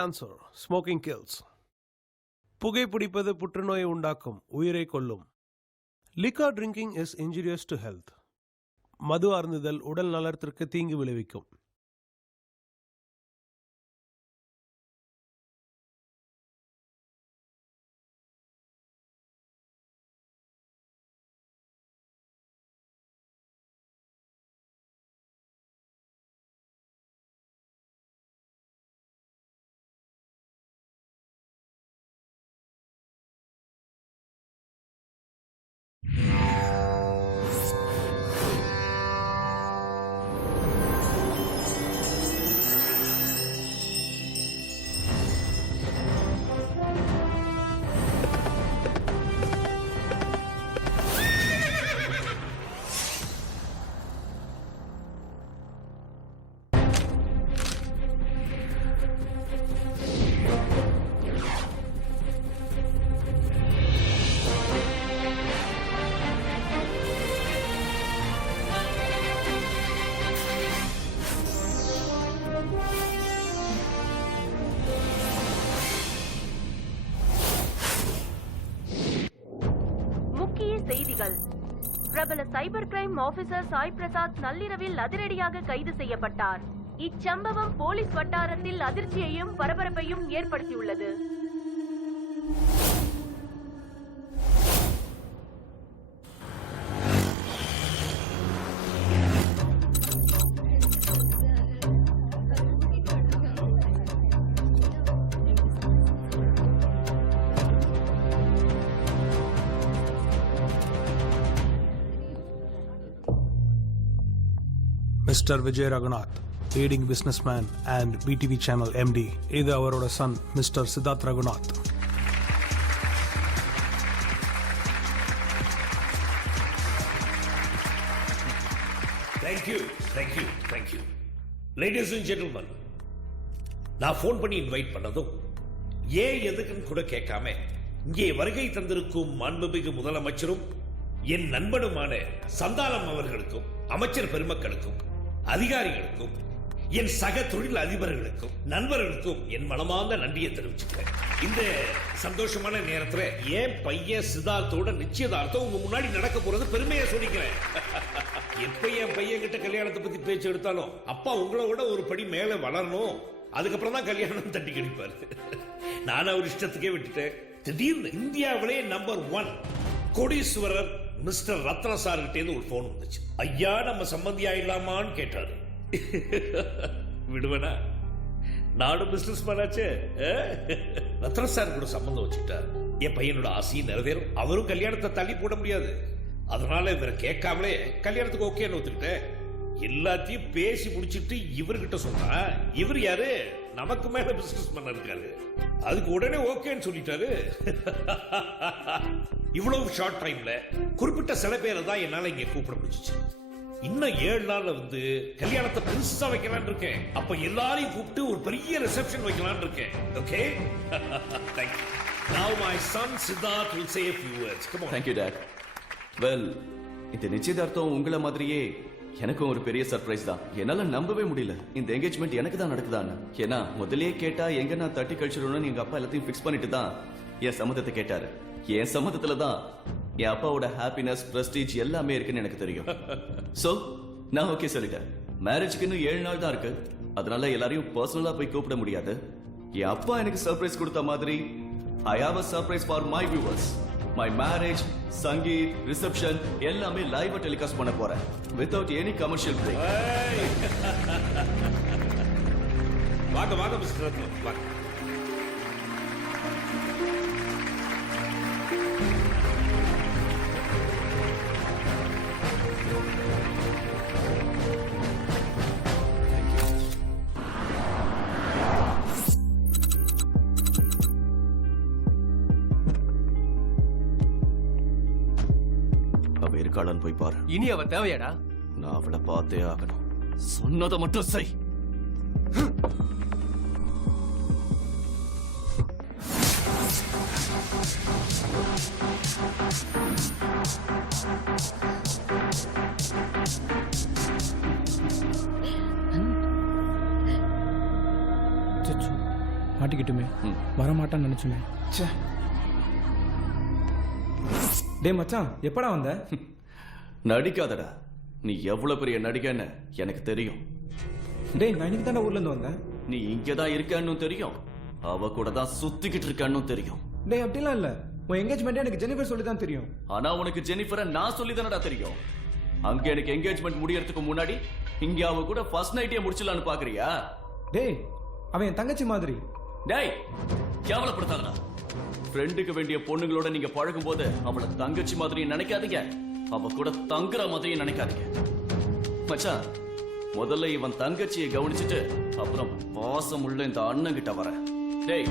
Cancer. Smoking kills. புகைப்பிடிப்பது புற்றுநோயை உண்டாக்கும், உயிரை கொல்லும். Liquor drinking is injurious to health. மது அருந்துதல் உடல் நலத்திற்கு தீங்கு விளைவிக்கும். செய்திகள். பிரபல cyber crime officer Sai Prasad நள்ளிரவில் அதிரடியாக கைது செய்யப்பட்டார். இச்சம்பவம் போலீஸ் வட்டாரத்தில் அதிர்ச்சியையும் பரபரப்பையும் ஏற்படுத்தியுள்ளது. Mr. Vijay Raghunath, leading businessman and BTV channel MD. இது அவரோட son, Mr. Siddharth Raghunath. Thank you. Ladies and gentlemen, நான் ஃபோன் பண்ணி இன்வைட் பண்ணதும் ஏன் எதுக்குன்னு கூட கேட்காம இங்கே வருகை தந்திருக்கும் மாண்புமிகு முதலமைச்சரும் என் நண்பனுமான சந்தானம் அவர்களுக்கும் அமைச்சர் பெருமக்களுக்கும் அதிகாரிகளுக்கும் என் சக தொழில் அதிபர்களுக்கும் நண்பர்களுக்கும் என் மனமார்ந்த நன்றியை தெரிவிச்சுக்கிறேன். இந்த சந்தோஷமான நேரத்துல என் பையன் சித்தார்த்தோட நிச்சயதார்த்தம் உங்க முன்னாடி நடக்க போறது பெருமையா சொல்லிக்கிறேன். எப்ப என் பையன் கிட்ட கல்யாணத்தை பத்தி பேச்சு எடுத்தாலும் அப்பா உங்களோட ஒரு படி மேல வளரணும், அதுக்கப்புறம் தான் கல்யாணம் தட்டி கடிப்பாரு. நான் அவர் இஷ்டத்துக்கே விட்டுட்டேன். திடீர்னு இந்தியாவிலே நம்பர் 1 கோடீஸ்வரர் மிஸ்டர் ரத்ன சார் கிட்டே ஒரு போன் வந்துச்சு. ஐயா நம்ம சம்பந்தி ஆயிடலாமான்னு கேட்டாரு. விடுவேனா? நானும் பிசினஸ் மேனாச்சே. ரத்ன சார் கூட சம்பந்தம் வச்சுட்டார். என் பையனோட ஆசையும் நிறைவேறும், அவரும் கல்யாணத்தை தள்ளி போட முடியாது. அதனால இவரை கேட்காமலே கல்யாணத்துக்கு ஓகேன்னு ஒத்துக்கிட்டேன். எல்லாத்தையும் பேசி முடிச்சிட்டு இவர்கிட்ட சொன்னா இவர் யாரு, நமக்கு மேல பிசினஸ் பண்ண இருக்காரு. அதுக்கு உடனே ஓகேன்னு சொல்லிட்டாரு. இவ்வளவு ஷார்ட் டைம்ல குறிப்பிட்ட சில பேரை தான் என்னால இங்க கூப்பிட முடிஞ்சிச்சு. இன்னும் 7 நாள்ல வந்து கல்யாணத்தை பெருசா வைக்கலாம்னு இருக்கேன். அப்ப எல்லாரையும் கூப்பிட்டு ஒரு பெரிய ரிசப்ஷன் வைக்கலாம்னு இருக்கேன். Okay? Thank you. Now my son Siddharth will say a few words. Come on. Thank you, Dad. Well, இந்த நிச்சயதார்த்தம் உங்களை மாதிரியே எனக்கும் ஒரு பெரிய சர்ப்ரைஸ் தான். என்னால நம்பவே முடியல இந்த என்கேஜ்மெண்ட் எனக்கு தான் நடக்குதான்னு. ஏன்னா முதல்லயே கேட்டா எங்க நான் தட்டி கழிச்சிடணும்னு எங்க அப்பா எல்லாத்தையும் ஃபிக்ஸ் பண்ணிட்டு தான் என் சம்மதத்தை கேட்டாரு. என் சம்மதத்துல தான் என் அப்பாவோட ஹாப்பினஸ் பிரஸ்டீஜ் எல்லாமே இருக்குன்னு எனக்கு தெரியும். சோ நான் ஓகே சொல்லிட்டேன். மேரேஜ்க்கு இன்னும் 7 நாள் தான் இருக்கு. அதனால எல்லாரையும் பர்சனலா போய் கூப்பிட முடியாது. என் அப்பா எனக்கு சர்ப்ரைஸ் கொடுத்த மாதிரி I have a surprise for my viewers. My marriage, Sangeet, reception எல்லாமே லைவா டெலிகாஸ்ட் பண்ண போறேன். Without any commercial break. வாங்க மிஸ்டர் ரத்னம், வாங்க. இருக்காளான்னு போய் பாரு. இனி அவ தேவையாடா? நான் அவளை பார்த்தே ஆகணும். சொன்னதை மட்டும் செய். மாட்டிக்கிட்டுமே வரமாட்டான்னு நினைச்சுமே. ச்சே. டேய் மச்சான், எப்படா வந்த? நடிக்காதடா. நீ எவ்வளவு பெரிய நடிகன்னு எனக்கு தெரியும். டேய் நான் இன்னைக்கு தானே ஊர்ல இருந்து வந்தேன். நீ இங்கதான் இருக்கன்னு தெரியும். அவ கூட தான் சுத்திக்கிட்டு இருக்கன்னு தெரியும். டேய் அப்படிலாம் இல்ல, உன் என்கேஜ்மெண்ட் எனக்கு ஜெனிஃபர் சொல்லி தான் தெரியும். ஆனா உனக்கு ஜெனிஃபரை நான் சொல்லி தானடா தெரியும். அங்க எனக்கு என்கேஜ்மெண்ட் முடியறதுக்கு முன்னாடி இங்க அவ கூட ஃபர்ஸ்ட் நைட்டே முடிச்சலான்னு பாக்குறியா? டேய் அவன் என் தங்கச்சி மாதிரி. டேய் கேவலப்படுத்தாதடா. ஃப்ரெண்டுக்கு வேண்டிய பொண்ணுங்களோட நீங்க பழகும் போது அவளை தங்கச்சி மாதிரி நினைக்காதீங்க, அவ கூட தங்குற மாதிரி நினைக்காதீங்க. மச்சான், முதல்ல இவன் தங்கச்சியை கவனிச்சுட்டு அப்புறம் பாசம் உள்ள இந்த அண்ணன் கிட்ட வர. டேய்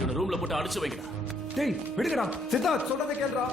இவனை ரூம்ல போட்டு அடிச்சு வைங்கடா. டேய் விடுங்கடா, சித்தார்த் சொல்றதை கேளுடா.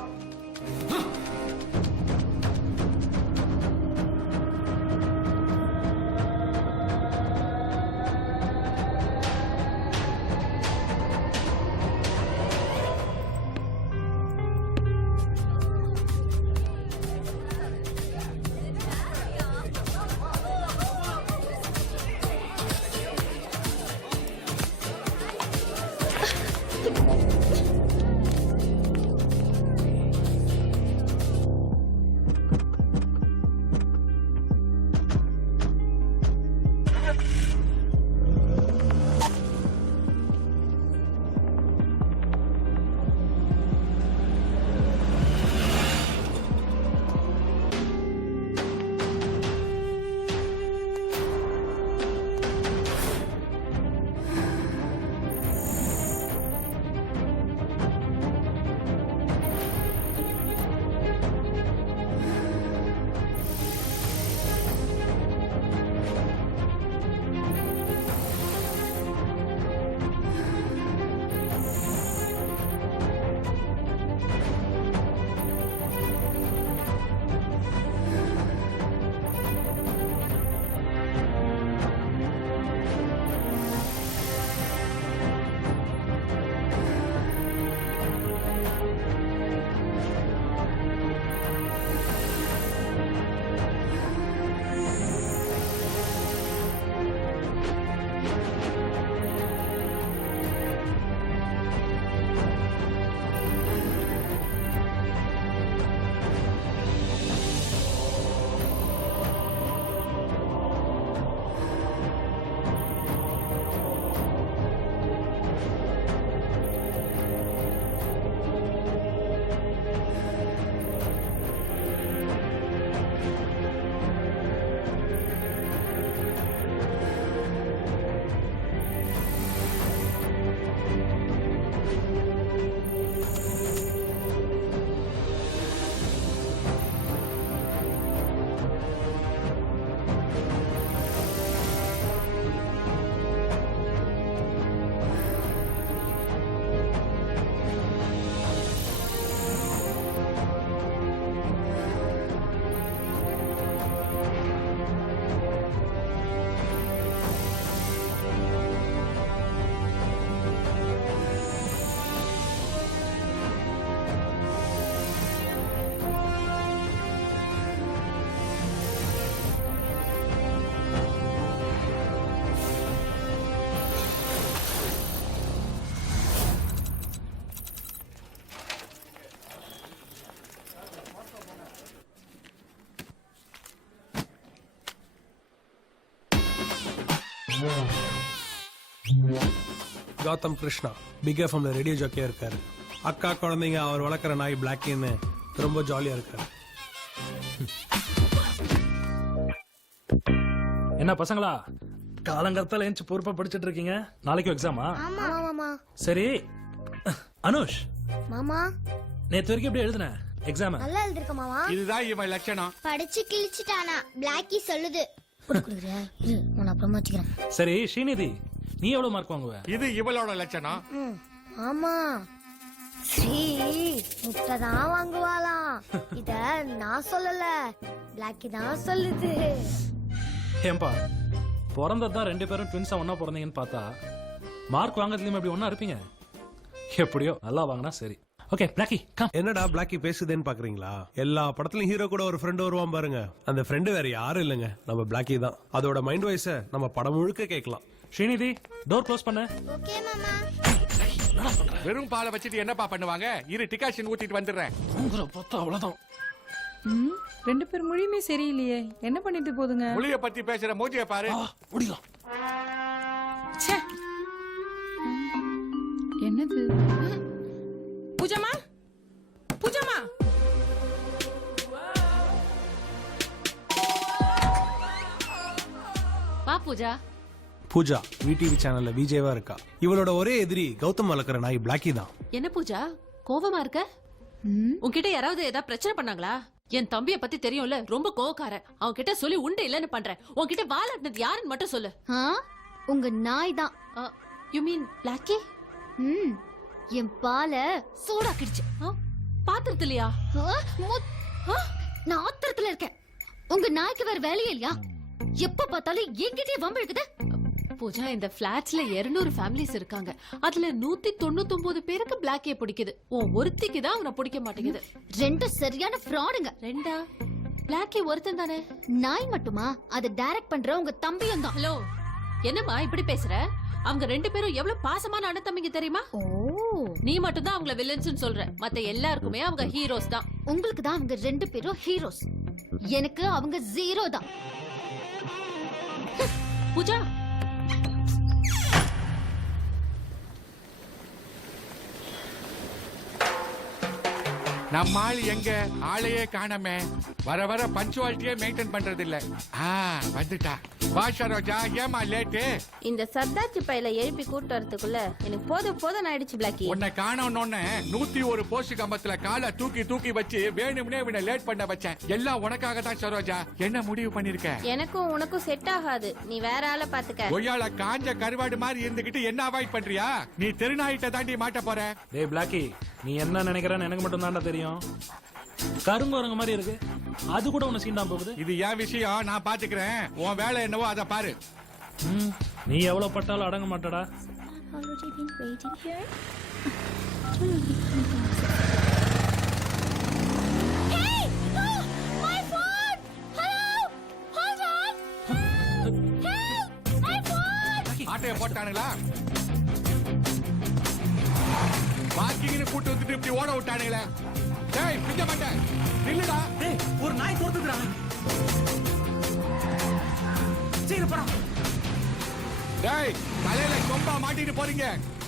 கௌதம் கிருஷ்ணா பிக் எஃப்எம்ல ரேடியோ ஜாக்கியா இருக்காரு. அக்கா குழந்தைங்க அவர் வளர்க்குற நாய் பிளாக்கின்னு ரொம்ப ஜாலியா இருக்காரு. என்ன பசங்களா, காலங்கரத்தால ஏஞ்சி பொறுப்பா படிச்சிட்டு இருக்கீங்க? நாளைக்கு எக்ஸாமா? ஆமா மாமா. சரி அனுஷ், மாமா நேத்து வரைக்கும் எப்படி எழுதுன எக்ஸாம்? நல்லா எழுதிருக்க மாமா. இதுதான் இவன் லட்சணம். படிச்சு கிழிச்சிட்டானா பிளாக்கி சொல்லுது. உன அப்புறமா வச்சுக்கிறேன். சரி ஸ்ரீநிதி, நீ எவ்வளவு மார்க் வாங்குவ? இது இவளோட லட்சணம். ஆமா ஸ்ரீ முட்டைதான் வாங்குவாளாம். இத நான் சொல்லல, பிளாக்கி தான் சொல்லுது. ஏன்பா, பிறந்ததான் ரெண்டு பேரும் ட்வின்ஸா ஒன்னா பிறந்தீங்கன்னு பார்த்தா மார்க் வாங்குறதுலயும் எப்படி ஒன்னா இருப்பீங்க? எப்படியோ நல்லா வாங்கினா சரி. Okay Blackie come. என்னடா பிளாக்கி பேசுதேன்னு பாக்குறீங்களா? எல்லா படத்துலயும் ஹீரோ கூட ஒரு ஃப்ரெண்ட் வருவான் பாருங்க, அந்த ஃப்ரெண்டு வேற யாரும் இல்லைங்க, நம்ம பிளாக்கி தான். அதோட மைண்ட் வாய்ஸ நம்ம படம் முழுக்க கேட்கலாம். ஸ்ரீநிதி டோர் க்ளோஸ் பண்ணு. ஓகே மாமா. வெறும் பாலை வச்சுட்டு என்னப்பா பண்ணுவாங்க? இரு டிகாஷன் ஊத்திட்டு வந்துடுறேன். உங்களை பார்த்தா அவ்வளவுதான். ம், ரெண்டு பேர் மொழியுமே சரியில்லையே, என்ன பண்ணிட்டு போதுங்க? புளிய பத்தி பேசுற மூஞ்சிய பாரு. முடியலாம். ச்சே. என்னது? பூஜாமா, பூஜாமா. வா பூஜா. பூஜா விடிவி சேனல்ல விஜயவா இருக்கா. இவளோட ஒரே எதிரி கௌதம் வளர்க்குற நாய் பிளாக்கி தான். என்ன பூஜா கோவமா இருக்க? உன்கிட்ட யாராவது ஏதாவது பிரச்சனை பண்ணாங்களா? என் தம்பிய பத்தி தெரியும்ல, ரொம்ப கோவக்காரன். அவன் கிட்ட சொல்லி உண்டு இல்லன்னு பண்றேன். உன்கிட்ட வாலாட்டினது யாருன்னு மட்டும் சொல்லு. உங்க நாய் தான். You mean Blackie? என் பாலை சூடாக்கிடுச்சு. பாத்திரத்திலயா? நான் ஆத்திரத்துல இருக்கேன். உங்க நாய்க்கு வேற வேலையே இல்லையா? எப்ப பார்த்தாலும் என்கிட்டயே வம்பு இருக்குது. பூஜா, இந்த பிளாட்ஸ்ல 200 ஃபேமிலிஸ் இருக்காங்க. அதுல 199 பேருக்கு பிளாக்கிய பிடிக்குது. உன் ஒருத்திக்கு தான் அவனை பிடிக்க மாட்டேங்குது. ரெண்டும் சரியான ஃப்ராடுங்க. ரெண்டா? பிளாக்கி ஒருத்தன் தானே. நாய் மட்டுமா? அதை டைரக்ட் பண்ற உங்க தம்பியும் தான். ஹலோ, என்னம்மா இப்படி பேசுற? அவங்க 2 பேரும் எவ்வளவு பாசமான அண்ணன் தம்பிங்க தெரியுமா? ஓ, நீ மட்டும் தான் அவங்கள வில்லன்ஸ்னு சொல்ற. மத்த எல்லாருக்குமே அவங்க ஹீரோஸ் தான். உங்களுக்கு தான் அவங்க 2 பேரும் ஹீரோஸ். எனக்கு அவங்க 0 தான். பூஜா, நம்ம ஆள் எங்க? ஆளையே காணமே. வர வர பஞ்சுவாலிட்டியே மெயின்டைன் பண்றது இல்ல. வந்துட்டா. பாஷா ரோஜா, ஏமா லேட்டு? இந்த சர்தாச்சி பையில எழுப்பி கூட்டு வரதுக்குள்ள எனக்கு போதும் ஆயிடுச்சு பிளாக்கி. உன்னை காணோன்னு 101 போஸ்ட் கம்பத்துல காலை தூக்கி தூக்கி வச்சு வேணும்னே இவனை லேட் பண்ண வச்சேன். எல்லாம் உனக்காக தான் சரோஜா. என்ன முடிவு பண்ணிருக்க? எனக்கும் உனக்கும் செட் ஆகாது. நீ வேற ஆளை பாத்துக்க. ஒய்யால காஞ்ச கருவாடு மாதிரி இருந்துகிட்டு என்ன அவாய்ட் பண்றியா? நீ தெருநாயிட்ட தாண்டி மாட்ட போற. டேய் பிளாக்கி, நீ என்ன நினைக்கிறன்னு எனக்கு மட்டும் தான்டா தெரியும். கருங்குரங்க மாதிரி இருக்கு, அது கூட உன்னை சீண்டாம போகுது. இது என் விஷயம், நான் பாத்துக்கிறேன். உன் வேலை என்னவோ அதை பாரு. நீ எவ்வளவு பட்டாலும் அடங்க மாட்டடா. ஆட்டைய போட்டானுங்களா? பார்க்கிங்னு கூட்டு வந்துட்டு இப்படி ஓட விட்டானுங்களே. டேய் பிஞ்ச மாட்டேன், நில்லுடா. ஒரு நாய் தோத்துதுடா. சரி போடா. டேய் தலையில சொம்பா மாட்டிட்டு போறீங்க.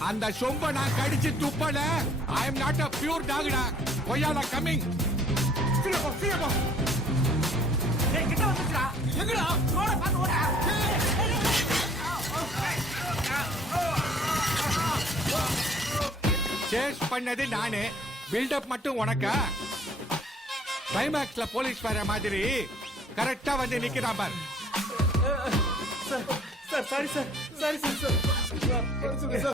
அந்த சொம்ப நான் கடிச்சு துப்பல. I am not a pure dog டா. கொய்யால கமிங். சீக்கிரம் போ. டேய் கிட்ட வந்துடா. எங்கடா? ரோட பாத்து ஓட. சேஸ் பண்ணது நானே. பில்டப் மட்டும் உனக்கா? கிளைமாக்ஸ்ல போலீஸ் வர மாதிரி கரெக்டா வந்து நிக்கிறான் பாரு. Sir sorry sir.